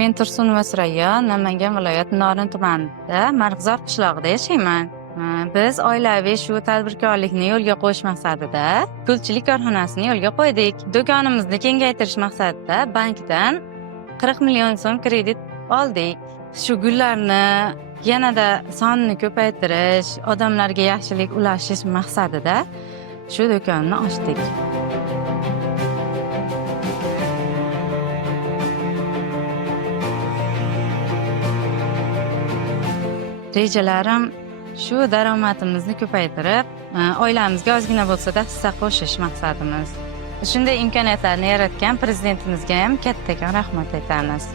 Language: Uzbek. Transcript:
Men Tursunova Surayyo, Namangan viloyati Norin tumanida Marg'izor qishlog'ida yashayman. Biz oilaviy shu tadbirkorlikni yo'lga qo'yish maqsadida gulchilik korxonasini yo'lga qo'ydik. Do'konimizni kengaytirish maqsadida bankdan 40 million so'm kredit oldik. Shu gullarni yanada sonini ko'paytirish, odamlarga yaxshilik ulashish maqsadida shu do'konni ochdik. Rejalarim shu daromadimizni ko'paytirib, oilamizga ozgina bo'lsa-da hissa qo'shish maqsadimiz. Shunday imkoniyatlarni yaratgan prezidentimizga ham kattakon rahmat aytamiz.